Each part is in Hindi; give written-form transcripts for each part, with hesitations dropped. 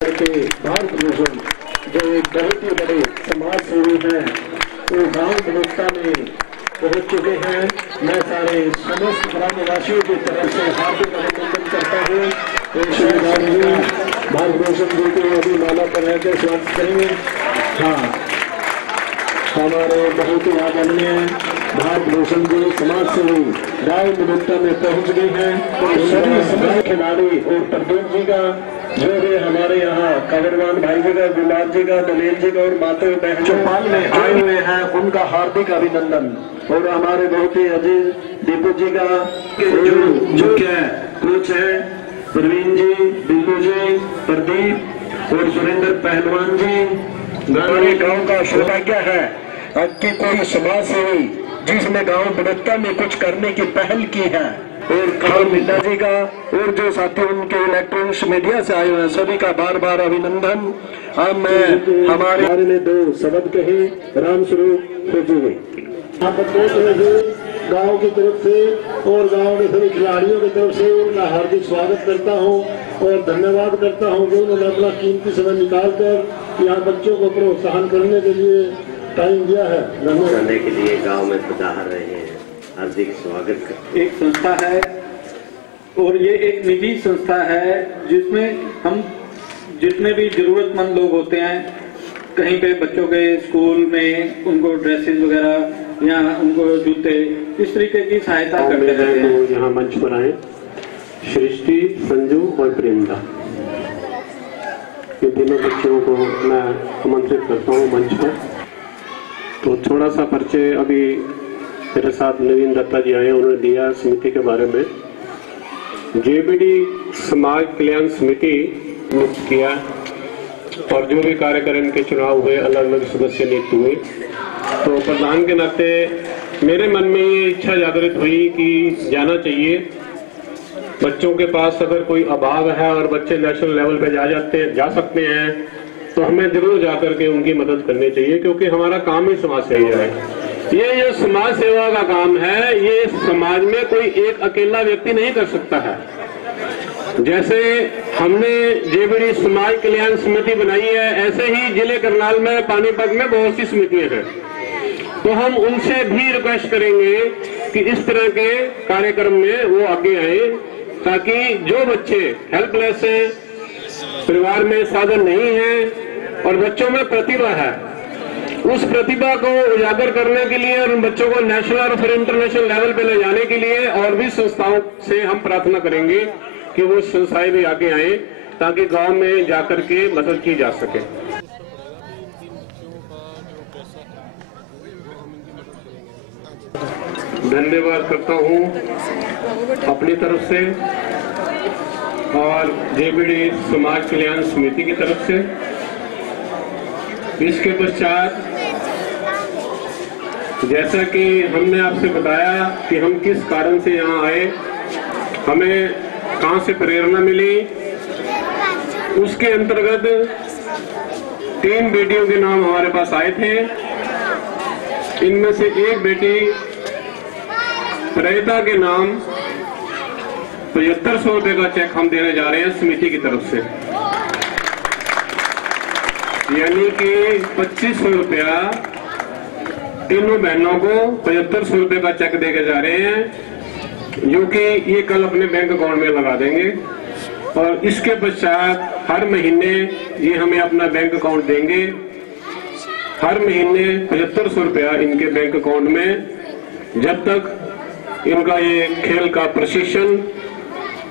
भारत भूषण जो एक बहुत ही बड़े समाज सेवी हैं, वो गांव बड़ौता में पहुंच चुके हैं। मैं सारे समस्त ग्रामवासियों की तरफ से हार्दिक अभिनंदन करता हूँ। भारत भूषण जी को अभी माला पर रहकर स्वागत करेंगे। हाँ, हमारे बहुत ही आदरणीय भारत भूषण जी समाज सेवी गांव बड़ौता में पहुंच गए हैं। और सभी समाज खिलाड़ी और प्रदीप जी का, जो भी हमारे यहाँ कवरवान भाई जी का, गुलाब जी का, दलील जी का और माता बहन चौपाल में आए हुए हैं, उनका हार्दिक अभिनंदन। और हमारे बहुत ही अजीज दीपू जी का, जो क्या कोच है, प्रवीण जी, बिल्लू जी, प्रदीप और सुरेंद्र पहलवान जी। हमारे गाँव का सौभाग्य है कि कोई समाज सेवी जिसने गांव बड़ौता में कुछ करने की पहल की है। और खान मिड्डा जी का और जो साथी उनके इलेक्ट्रॉनिक्स मीडिया से आए हुए हैं, सभी का बार बार अभिनंदन। अब मैं हमारे बारे में 2 शब्द कहे। राम स्वरूप खोजेंगे आप गांव की तरफ से और गांव के सभी खिलाड़ियों की तरफ से उनका हार्दिक स्वागत करता हूं और धन्यवाद करता हूं कि उन्होंने अपना कीमती समय निकालकर यहाँ बच्चों को प्रोत्साहन करने के लिए टाइम दिया है। करने के लिए गांव में पधार रहे हैं, हार्दिक स्वागत करते। एक संस्था है और ये एक निजी संस्था है जिसमें हम जितने भी जरूरतमंद लोग होते हैं, कहीं पे बच्चों के स्कूल में उनको ड्रेसेस वगैरह या उनको जूते, इस तरीके की सहायता करते हैं। तो यहाँ मंच पर आए सृष्टि, संजू और प्रेमदा, इन तीनों बच्चों को मैं आमंत्रित करता हूँ मंच पर। तो थोड़ा सा परिचय अभी मेरे साथ नवीन दत्ता जी आए, उन्होंने दिया समिति के बारे में। जेबीडी समाज कल्याण समिति नियुक्त किया और जो भी कार्यक्रम के चुनाव हुए, अलग अलग सदस्य नियुक्त हुए। तो प्रधान के नाते मेरे मन में ये इच्छा जागृत हुई कि जाना चाहिए। बच्चों के पास अगर कोई अभाव है और बच्चे नेशनल लेवल पे जा सकते हैं, तो हमें जरूर जाकर के उनकी मदद करनी चाहिए, क्योंकि हमारा काम ही समाज सेवा है। ये जो समाज सेवा का काम है, ये समाज में कोई एक अकेला व्यक्ति नहीं कर सकता है। जैसे हमने जेबीडी समाज कल्याण समिति बनाई है, ऐसे ही जिले करनाल में, पानीपत में बहुत सी समितियां हैं। तो हम उनसे भी रिक्वेस्ट करेंगे कि इस तरह के कार्यक्रम में वो आगे आए, ताकि जो बच्चे हेल्पलेस हैं, परिवार में साधन नहीं है और बच्चों में प्रतिभा है, उस प्रतिभा को उजागर करने के लिए और उन बच्चों को नेशनल और फिर इंटरनेशनल लेवल पे ले जाने के लिए और भी संस्थाओं से हम प्रार्थना करेंगे कि वो संस्थाएं भी आगे आए, ताकि गांव में जाकर के मदद की जा सके। धन्यवाद करता हूं अपनी तरफ से और जेबीडी समाज कल्याण समिति की तरफ से। इसके पश्चात जैसा कि हमने आपसे बताया कि हम किस कारण से यहाँ आए, हमें कहाँ से प्रेरणा मिली, उसके अंतर्गत 3 बेटियों के नाम हमारे पास आए थे। इनमें से एक बेटी प्रेता के नाम 7500 रुपए का चेक हम देने जा रहे हैं समिति की तरफ से, यानी कि 2500 रुपया तीनों बहनों को 7500 रुपए का चेक देके जा रहे हैं, जो कि ये कल अपने बैंक अकाउंट में लगा देंगे। और इसके पश्चात हर महीने ये हमें अपना बैंक अकाउंट देंगे। हर महीने 7500 रुपया इनके बैंक अकाउंट में, जब तक इनका ये खेल का प्रशिक्षण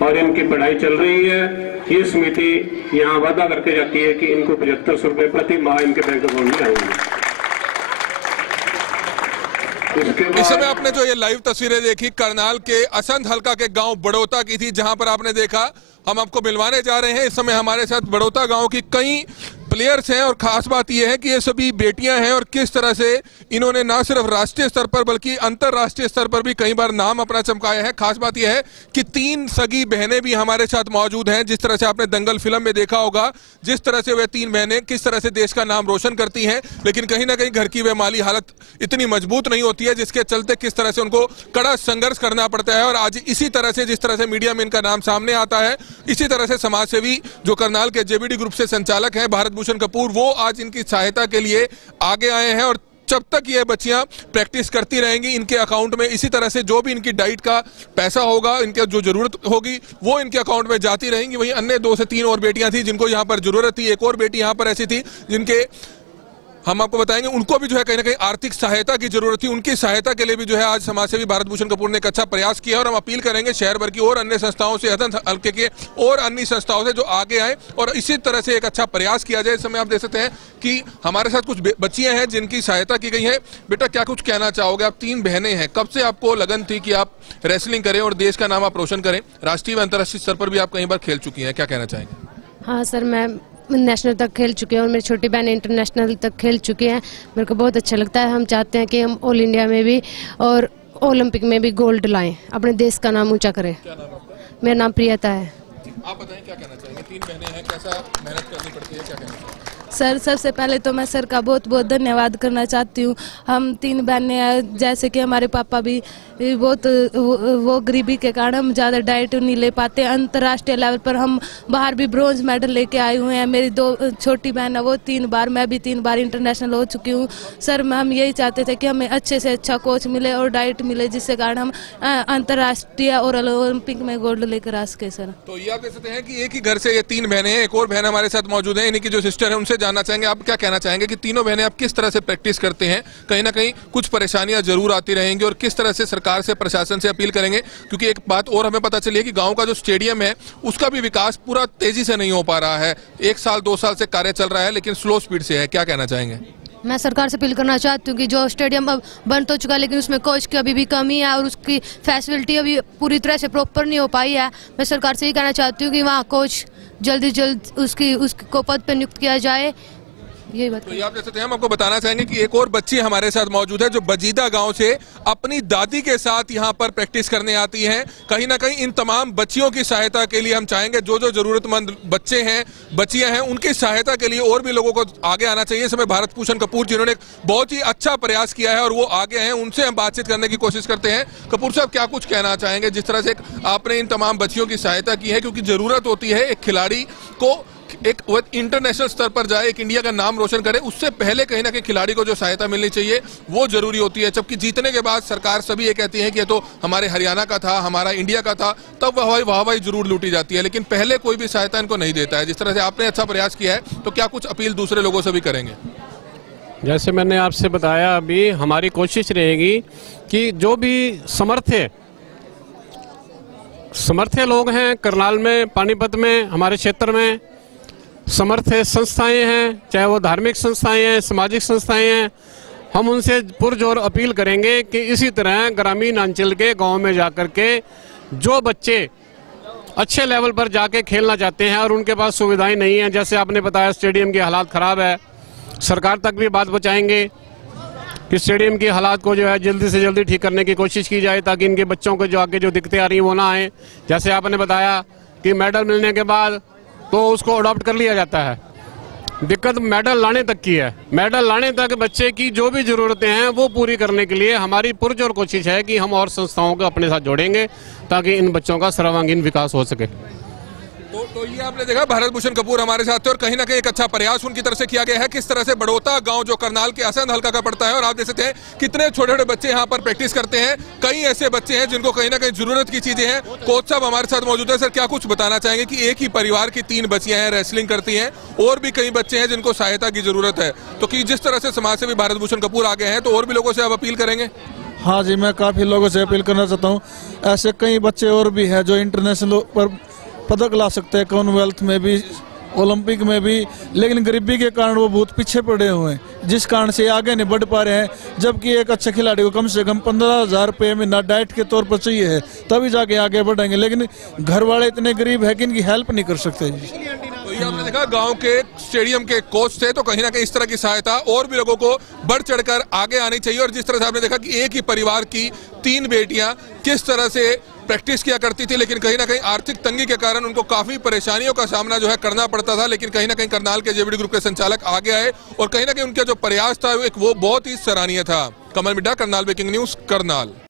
और इनकी पढ़ाई चल रही है। ये समिति यहाँ वादा करके जाती है कि इनको 7500 रुपए प्रति माह इनके बैंक अकाउंट में आएंगे। इस समय आपने जो ये लाइव तस्वीरें देखी करनाल के असंध हल्का के गांव बड़ौता की थी, जहां पर आपने देखा हम आपको मिलवाने जा रहे हैं। इस समय हमारे साथ बड़ौता गांव की कई प्लेयर्स हैं और खास बात यह है कि ये सभी बेटियां हैं और किस तरह से इन्होंने ना सिर्फ राष्ट्रीय स्तर पर बल्कि अंतर्राष्ट्रीय स्तर पर भी कई बार नाम अपना चमकाया है। खास बात यह है कि 3 सगी बहनें भी हमारे साथ मौजूद हैं। जिस तरह से आपने दंगल फिल्म में देखा होगा, जिस तरह से वे 3 बहनें किस तरह से देश का नाम रोशन करती हैं, लेकिन कहीं ना कहीं घर की वे माली हालत इतनी मजबूत नहीं होती है, जिसके चलते किस तरह से उनको कड़ा संघर्ष करना पड़ता है। और आज इसी तरह से जिस तरह से मीडिया में इनका नाम सामने आता है, इसी तरह से समाज सेवी जो करनाल के जेबीडी ग्रुप से संचालक हैं भारत भूषण कपूर, वो आज इनकी सहायता के लिए आगे आए हैं। और जब तक ये बच्चियां प्रैक्टिस करती रहेंगी, इनके अकाउंट में इसी तरह से जो भी इनकी डाइट का पैसा होगा, इनके जो जरूरत होगी वो इनके अकाउंट में जाती रहेंगी। वहीं अन्य 2 से 3 और बेटियां थी जिनको यहाँ पर जरूरत थी। एक और बेटी यहाँ पर ऐसी थी जिनके हम आपको बताएंगे उनको भी जो है कहीं ना कहीं आर्थिक सहायता की जरूरत थी। उनकी सहायता के लिए भी जो है आज समाजसेवी भारत भूषण कपूर ने एक अच्छा प्रयास किया। और हम अपील करेंगे शहर भर की और अन्य संस्थाओं से, असंध हल्के के और अन्य संस्थाओं से जो आगे आए और इसी तरह से एक अच्छा प्रयास किया जाए। इस समय आप देख सकते हैं कि हमारे साथ कुछ बच्चियां हैं जिनकी सहायता की गई है। बेटा, क्या कुछ कहना चाहोगे? आप 3 बहनें हैं, कब से आपको लगन थी कि आप रेसलिंग करें और देश का नाम आप रोशन करें? राष्ट्रीय व अंतर्राष्ट्रीय स्तर पर भी आप कई बार खेल चुकी हैं, क्या कहना चाहेंगे? हाँ सर, मैं नेशनल तक खेल चुके हैं और मेरी छोटी बहन इंटरनेशनल तक खेल चुके हैं। मेरे को बहुत अच्छा लगता है। हम चाहते हैं कि हम ऑल इंडिया में भी और ओलंपिक में भी गोल्ड लाएं, अपने देश का नाम ऊंचा करें। क्या नाम आपका? मेरा नाम प्रियता है। आप बताएं क्या कहना चाहेंगे? 3 बहनें हैं, कैसा मेहनत करनी पड़ती है, क्या कहना चाहेंगे? सर, सबसे पहले तो मैं सर का बहुत बहुत धन्यवाद करना चाहती हूँ। हम 3 बहनें हैं, जैसे कि हमारे पापा भी बहुत वो गरीबी के कारण हम ज़्यादा डाइट नहीं ले पाते। अंतर्राष्ट्रीय लेवल पर हम बाहर भी ब्रॉन्ज मेडल लेके आए हुए हैं। मेरी 2 छोटी बहन है, वो 3 बार, मैं भी 3 बार इंटरनेशनल हो चुकी हूँ। सर, हम यही चाहते थे कि हमें अच्छे से अच्छा कोच मिले और डाइट मिले, जिससे कारण हम अंतर्राष्ट्रीय और ओलंपिक में गोल्ड लेकर आ सके। सर, तो ये आप देख सकते हैं कि एक ही घर से ये 3 बहनें हैं। एक और बहन हमारे साथ मौजूद है, इन्हीं की जो सिस्टर है, उनसे जानना चाहेंगे आप क्या कहना चाहेंगे कि तीनों बहनें आप किस तरह से प्रैक्टिस करते हैं? कहीं ना कहीं कुछ परेशानियां जरूर आती रहेंगी और किस तरह से सरकार से, प्रशासन से अपील करेंगे? क्योंकि एक बात और हमें पता चली है कि गांव का जो स्टेडियम है उसका भी विकास पूरा तेजी से नहीं हो पा रहा है। 1 साल 2 साल से कार्य चल रहा है लेकिन स्लो स्पीड से है, क्या कहना चाहेंगे? मैं सरकार से अपील करना चाहती हूँ कि जो स्टेडियम अब बन तो चुका लेकिन उसमें कोच की अभी भी कमी है और उसकी फैसिलिटी अभी पूरी तरह से प्रॉपर नहीं हो पाई है। मैं सरकार से ये कहना चाहती हूँ कि वहाँ कोच जल्दी जल्द उसको पद पर नियुक्त किया जाए। यही बात। तो ये आप देख सकते हैं, हम आपको बताना चाहेंगे कि एक और बच्ची हमारे साथ मौजूद है जो बजीदा गांव से अपनी दादी के साथ यहां पर प्रैक्टिस करने आती हैं। कहीं ना कहीं इन तमाम बच्चियों की सहायता के लिए हम चाहेंगे जो जो जरूरतमंद बच्चे हैं, बच्चियां हैं, उनकी सहायता के लिए और भी लोगों को आगे आना चाहिए। इस समय भारत भूषण कपूर जिन्होंने एक बहुत ही अच्छा प्रयास किया है और वो आगे हैं, उनसे हम बातचीत करने की कोशिश करते हैं। कपूर साहब, क्या कुछ कहना चाहेंगे जिस तरह से आपने इन तमाम बच्चियों की सहायता की है? क्योंकि जरूरत होती है एक खिलाड़ी को एक इंटरनेशनल स्तर पर जाए, एक इंडिया का नाम रोशन करे, उससे पहले कहीं ना कहीं खिलाड़ी को जो सहायता मिलनी चाहिए वो जरूरी होती है। जबकि जीतने के बाद सरकार सभी ये कहती है कि ये तो हमारे हरियाणा का था, हमारा इंडिया का था, तब वाहवाही जरूर लूटी जाती है, लेकिन पहले कोई भी सहायता इनको नहीं देता है। जिस तरह से आपने अच्छा प्रयास किया है, तो क्या कुछ अपील दूसरे लोगों से भी करेंगे? जैसे मैंने आपसे बताया, अभी हमारी कोशिश रहेगी कि जो भी समर्थ लोग हैं करनाल में, पानीपत में, हमारे क्षेत्र में समर्थ संस्थाएं हैं, चाहे वो धार्मिक संस्थाएं हैं, सामाजिक संस्थाएं हैं, हम उनसे पुरजोर अपील करेंगे कि इसी तरह ग्रामीण अंचल के गांव में जाकर के जो बच्चे अच्छे लेवल पर जाके खेलना चाहते हैं और उनके पास सुविधाएं नहीं हैं, जैसे आपने बताया स्टेडियम की हालात ख़राब है, सरकार तक भी बात पहुँचाएंगे कि स्टेडियम की हालात को जो है जल्दी से जल्दी ठीक करने की कोशिश की जाए ताकि इनके बच्चों को जो आगे जो दिक्कतें आ रही हैं वो ना आए। जैसे आपने बताया कि मेडल मिलने के बाद तो उसको अडॉप्ट कर लिया जाता है, दिक्कत मेडल लाने तक की है। मेडल लाने तक बच्चे की जो भी ज़रूरतें हैं वो पूरी करने के लिए हमारी पुरजोर कोशिश है कि हम और संस्थाओं को अपने साथ जोड़ेंगे ताकि इन बच्चों का सर्वांगीण विकास हो सके। तो ये आपने देखा, भारत भूषण कपूर हमारे साथ थे और कहीं ना कहीं एक अच्छा प्रयास उनकी तरफ से किया गया है। किस तरह से बड़ौता गांव जो करनाल के असंध हल्का का पड़ता है, और आप देख सकते हैं कितने छोटे छोटे बच्चे यहाँ पर प्रैक्टिस करते हैं। कई ऐसे बच्चे हैं जिनको कहीं ना कहीं जरूरत की चीजें हैं। कोच साहब हमारे साथ मौजूद है। सर, क्या कुछ बताना चाहेंगे कि एक ही परिवार की 3 बच्चियां हैं, रेसलिंग करती हैं, और भी कई बच्चे हैं जिनको सहायता की जरूरत है, तो कि जिस तरह से समाज सेवी भारत भूषण कपूर आगे हैं, तो और भी लोगों से आप अपील करेंगे? हाँ जी, मैं काफ़ी लोगों से अपील करना चाहता हूँ। ऐसे कई बच्चे और भी हैं जो इंटरनेशनल पर पदक ला सकते हैं, कॉमनवेल्थ में भी, ओलंपिक में भी, लेकिन गरीबी के कारण वो बहुत पीछे पड़े हुए हैं, जिस कारण से आगे नहीं बढ़ पा रहे हैं। जबकि एक अच्छे खिलाड़ी को कम से कम 15,000 रुपये महीना डाइट के तौर पर चाहिए है, तभी जाके आगे बढ़ेंगे, लेकिन घर वाले इतने गरीब है कि इनकी हेल्प नहीं कर सकते। तो ये आपने देखा गांव के स्टेडियम के कोच थे, तो कहीं ना कहीं इस तरह की सहायता और भी लोगों को बढ़ चढ़कर आगे आनी चाहिए। और जिस तरह से आपने देखा कि एक ही परिवार की 3 बेटियां किस तरह से प्रैक्टिस किया करती थी, लेकिन कहीं ना कहीं आर्थिक तंगी के कारण उनको काफी परेशानियों का सामना जो है करना पड़ता था। लेकिन कहीं ना कहीं करनाल के जेवीडी ग्रुप के संचालक आगे आए और कहीं ना कहीं उनका जो प्रयास था वो बहुत ही सराहनीय था। कमल मिड्डा, करनाल ब्रेकिंग न्यूज, करनाल।